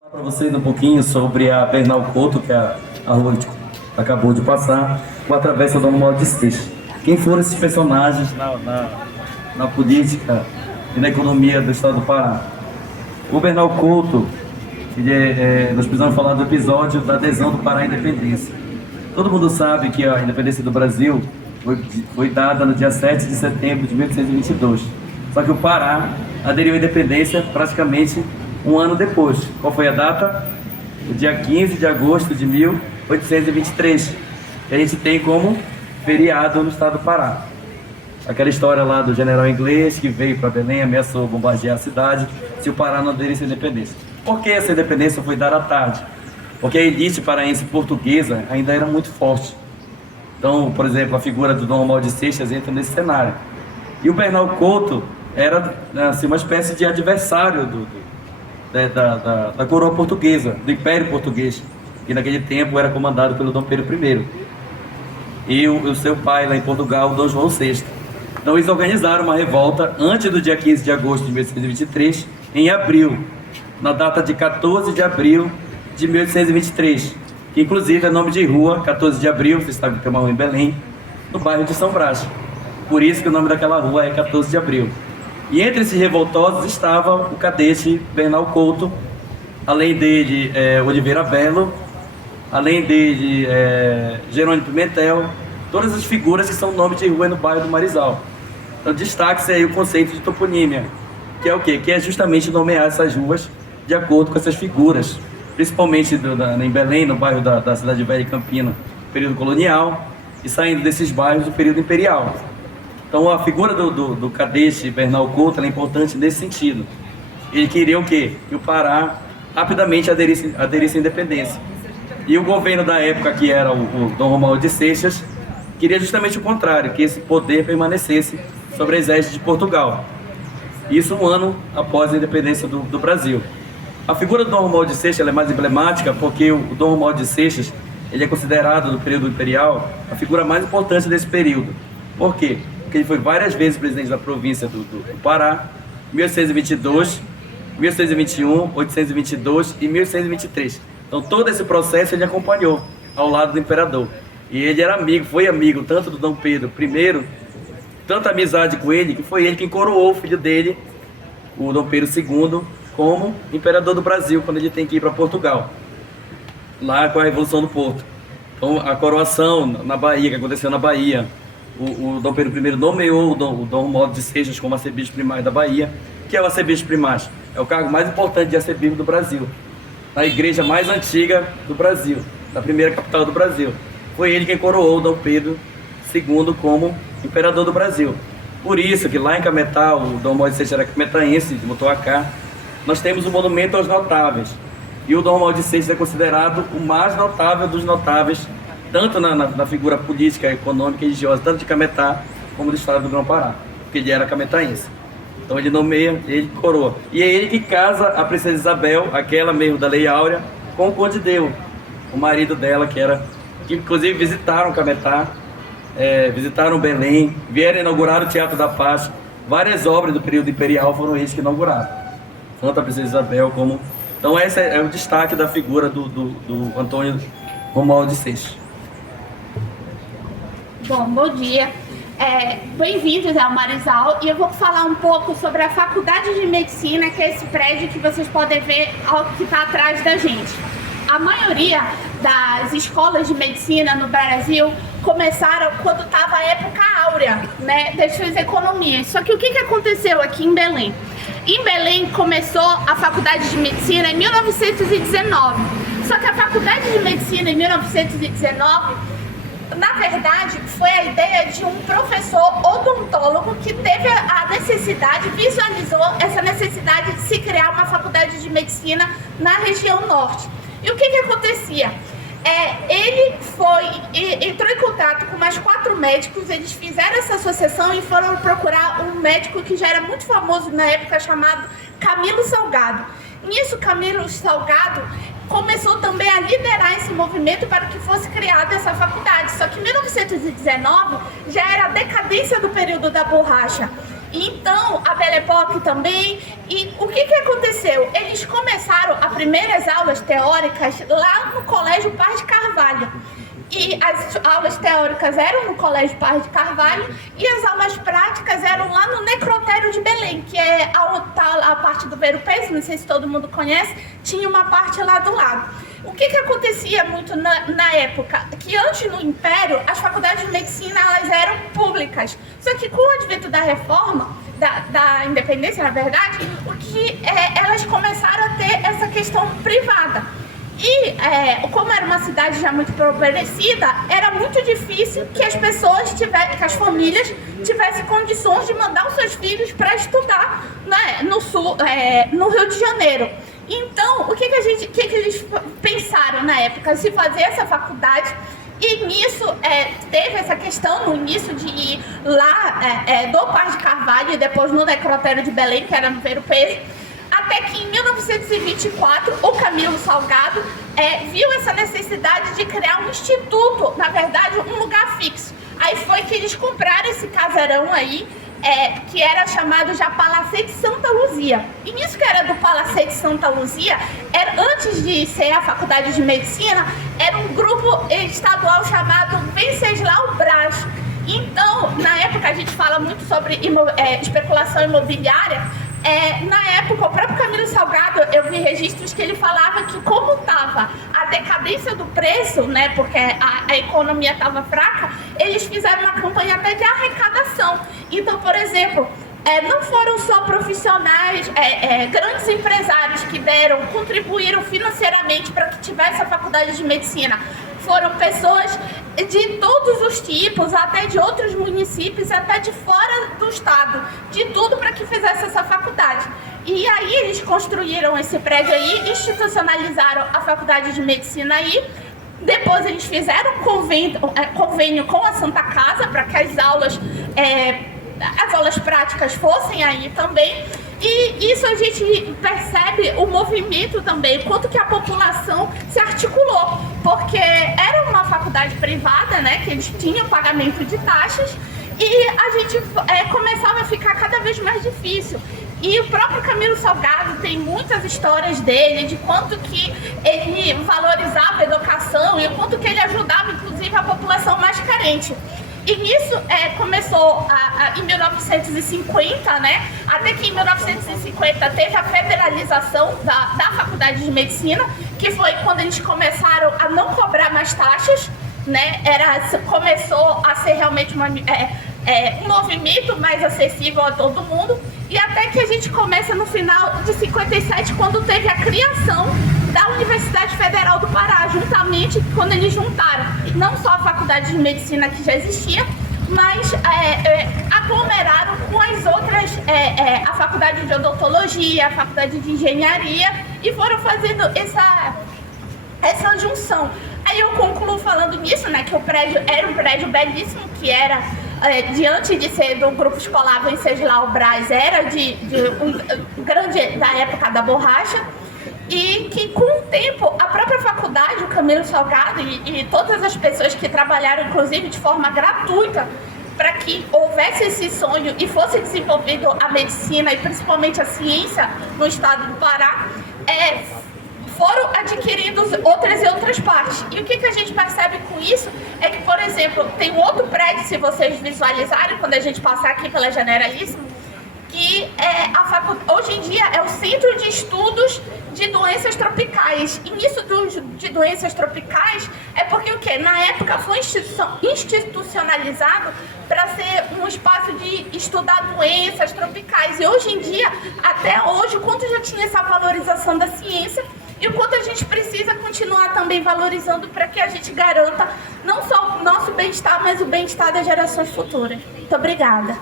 Para vocês um pouquinho sobre a Bernal Couto, que a rua acabou de passar, com a Travessa do Modo de Seixas. Quem foram esses personagens na política e na economia do estado do Pará? O Bernal Couto, nós precisamos falar do episódio da adesão do Pará à independência. Todo mundo sabe que a independência do Brasil foi dada no dia 7 de setembro de 1822. Só que o Pará aderiu à independência praticamente um ano depois. Qual foi a data? O dia 15 de agosto de 1823, que a gente tem como feriado no estado do Pará. Aquela história lá do general inglês que veio para Belém, ameaçou bombardear a cidade se o Pará não aderisse à independência. Por que essa independência foi dada à tarde? Porque a elite paraense portuguesa ainda era muito forte. Então, por exemplo, a figura do Dom Romualdo de Seixas entra nesse cenário. E o Bernal Couto era assim, uma espécie de adversário da coroa portuguesa, do Império Português, que naquele tempo era comandado pelo Dom Pedro I. E o seu pai lá em Portugal, Dom João VI. Então eles organizaram uma revolta antes do dia 15 de agosto de 1823, em abril, na data de 14 de abril de 1823, que inclusive é nome de rua, 14 de abril, vocês sabem que tem uma rua em Belém, no bairro de São Brás. Por isso que o nome daquela rua é 14 de abril. E entre esses revoltosos estava o cadete Bernal Couto, além dele Oliveira Belo, além dele Jerônimo Pimentel, todas as figuras que são nomes de rua no bairro do Marizal. Então destaque-se aí o conceito de toponímia, que é o quê? Que é justamente nomear essas ruas de acordo com essas figuras, principalmente em Belém, no bairro da Cidade Velha e Campina, período colonial, e saindo desses bairros do período imperial. Então a figura do cadete Bernal Couto é importante nesse sentido. Ele queria o quê? Que o Pará rapidamente aderisse à independência. E o governo da época, que era o Dom Romualdo de Seixas, queria justamente o contrário, que esse poder permanecesse sobre a exército de Portugal. Isso um ano após a independência do Brasil. A figura do Dom Romualdo de Seixas é mais emblemática porque o Dom Romualdo de Seixas ele é considerado, no período imperial, a figura mais importante desse período. Por quê? Porque ele foi várias vezes presidente da província do Pará, 1822, 1821, 822 e 1823. Então todo esse processo ele acompanhou ao lado do imperador. E ele era amigo, foi amigo tanto do Dom Pedro I, tanta amizade com ele, que foi ele quem coroou o filho dele, o Dom Pedro II, como imperador do Brasil, quando ele tem que ir para Portugal, lá com a Revolução do Porto. Então a coroação na Bahia, que aconteceu na Bahia, o Dom Pedro I nomeou o Dom Romualdo de Seixas como arcebispo primário da Bahia. Que é o arcebispo primário? É o cargo mais importante de arcebispo do Brasil, na igreja mais antiga do Brasil, na primeira capital do Brasil. Foi ele quem coroou o Dom Pedro II como imperador do Brasil. Por isso que lá em Cametá, o Dom Romualdo de Seixas era cametaense, de Mutuacá, nós temos o monumento aos notáveis. E o Dom Romualdo de Seixas é considerado o mais notável dos notáveis, tanto na figura política, econômica e religiosa, tanto de Cametá como do estado do Grão-Pará, porque ele era cametaense. Então ele nomeia, ele coroa. E é ele que casa a princesa Isabel, aquela mesmo da Lei Áurea, com o Conde Deu, o marido dela, que inclusive visitaram Cametá, visitaram Belém, vieram inaugurar o Teatro da Paz. Várias obras do período imperial foram eles que inauguraram, tanto a princesa Isabel como... Então esse é o destaque da figura do Antônio Romualdo de Seixas. Bom dia. Bem-vindos ao Marizal, e eu vou falar um pouco sobre a Faculdade de Medicina, que é esse prédio que vocês podem ver que está atrás da gente. A maioria das escolas de medicina no Brasil começaram quando estava a época áurea, né, das suas economias. Só que o que aconteceu aqui em Belém? Em Belém começou a Faculdade de Medicina em 1919. Só que a Faculdade de Medicina em 1919, na verdade, foi a ideia de um professor odontólogo que teve a necessidade, visualizou essa necessidade de se criar uma faculdade de medicina na região norte. E o que acontecia? Ele entrou em contato com mais 4 médicos, eles fizeram essa associação e foram procurar um médico que já era muito famoso na época, chamado Camilo Salgado. Nisso, Camilo Salgado começou também a liderar esse movimento para que fosse criada essa faculdade. Só que em 1919 já era a decadência do período da borracha. Então, a Belle Époque também. E o que aconteceu? Eles começaram a primeiras aulas teóricas lá no Colégio Paz de Carvalho. E as aulas teóricas eram no Colégio Paz de Carvalho e as aulas práticas eram lá no Necrotério de Belém, que é a parte do Ver-o-Peso, não sei se todo mundo conhece, tinha uma parte lá do lado. O que acontecia muito na época? Que antes no Império, as faculdades de medicina elas eram públicas. Só que com o advento da reforma, da independência, na verdade, elas começaram a ter essa questão privada. E como era uma cidade já muito empobrecida, era muito difícil que as pessoas que as famílias tivessem condições de mandar os seus filhos para estudar, né, no Rio de Janeiro. Então, o que eles pensaram na época? Se fazer essa faculdade. E nisso, teve essa questão no início de ir lá do Paz de Carvalho e depois no Necrotério de Belém, que era no Ver-o-Peso. Até que em 1924, o Camilo Salgado viu essa necessidade de criar um instituto, na verdade, um lugar fixo. Aí foi que eles compraram esse casarão aí, que era chamado já Palacete Santa Luzia. E nisso que era do Palacete Santa Luzia, antes de ser a Faculdade de Medicina, era um grupo estadual chamado Venceslau Braz. Então, na época, a gente fala muito sobre especulação imobiliária. Na época, o próprio Camilo Salgado, eu vi registros que ele falava que como estava a decadência do preço, né, porque a economia estava fraca, eles fizeram uma campanha até de arrecadação. Então, por exemplo, não foram só profissionais, grandes empresários que contribuíram financeiramente para que tivesse a faculdade de medicina. Foram pessoas de todos os tipos, até de outros municípios, até de fora do estado, de tudo para que fizesse essa faculdade. E aí eles construíram esse prédio aí, institucionalizaram a faculdade de medicina aí. Depois eles fizeram convênio com a Santa Casa para que as aulas práticas fossem aí também. E isso a gente percebe o movimento também, quanto que a população se articulou, porque era uma faculdade privada, né, que eles tinham pagamento de taxas, e a gente começava a ficar cada vez mais difícil. E o próprio Camilo Salgado tem muitas histórias dele, de quanto que ele valorizava a educação e o quanto que ele ajudava, inclusive, a população mais carente. E nisso começou em 1950, né? Até que em 1950 teve a federalização da Faculdade de Medicina, que foi quando eles começaram a não cobrar mais taxas, né? Começou a ser realmente um movimento mais acessível a todo mundo. E até que a gente começa no final de 57, quando teve a criação da Universidade Federal do Pará, juntamente quando eles juntaram não só a Faculdade de Medicina que já existia, mas aglomeraram com as outras, a Faculdade de Odontologia, a Faculdade de Engenharia, e foram fazendo essa junção. Aí eu concluo falando nisso, né, que o prédio era um prédio belíssimo, que era diante de ser do grupo escolar Venceslau Braz, era um grande da época da borracha, e que com o tempo a própria faculdade, o Camilo Salgado e todas as pessoas que trabalharam, inclusive de forma gratuita, para que houvesse esse sonho e fosse desenvolvido a medicina e principalmente a ciência no estado do Pará, foram adquirindo outras partes. E o que a gente percebe com isso é que, por exemplo, tem um outro prédio, se vocês visualizarem, quando a gente passar aqui pela Generalíssima, que hoje em dia é o Centro de Estudos de Doenças Tropicais. E nisso de doenças tropicais é porque o quê? Na época foi institucionalizado para ser um espaço de estudar doenças tropicais. E hoje em dia, até hoje, o quanto já tinha essa valorização da ciência e o quanto a gente precisa continuar também valorizando para que a gente garanta não só o nosso bem-estar, mas o bem-estar das gerações futuras. Muito obrigada.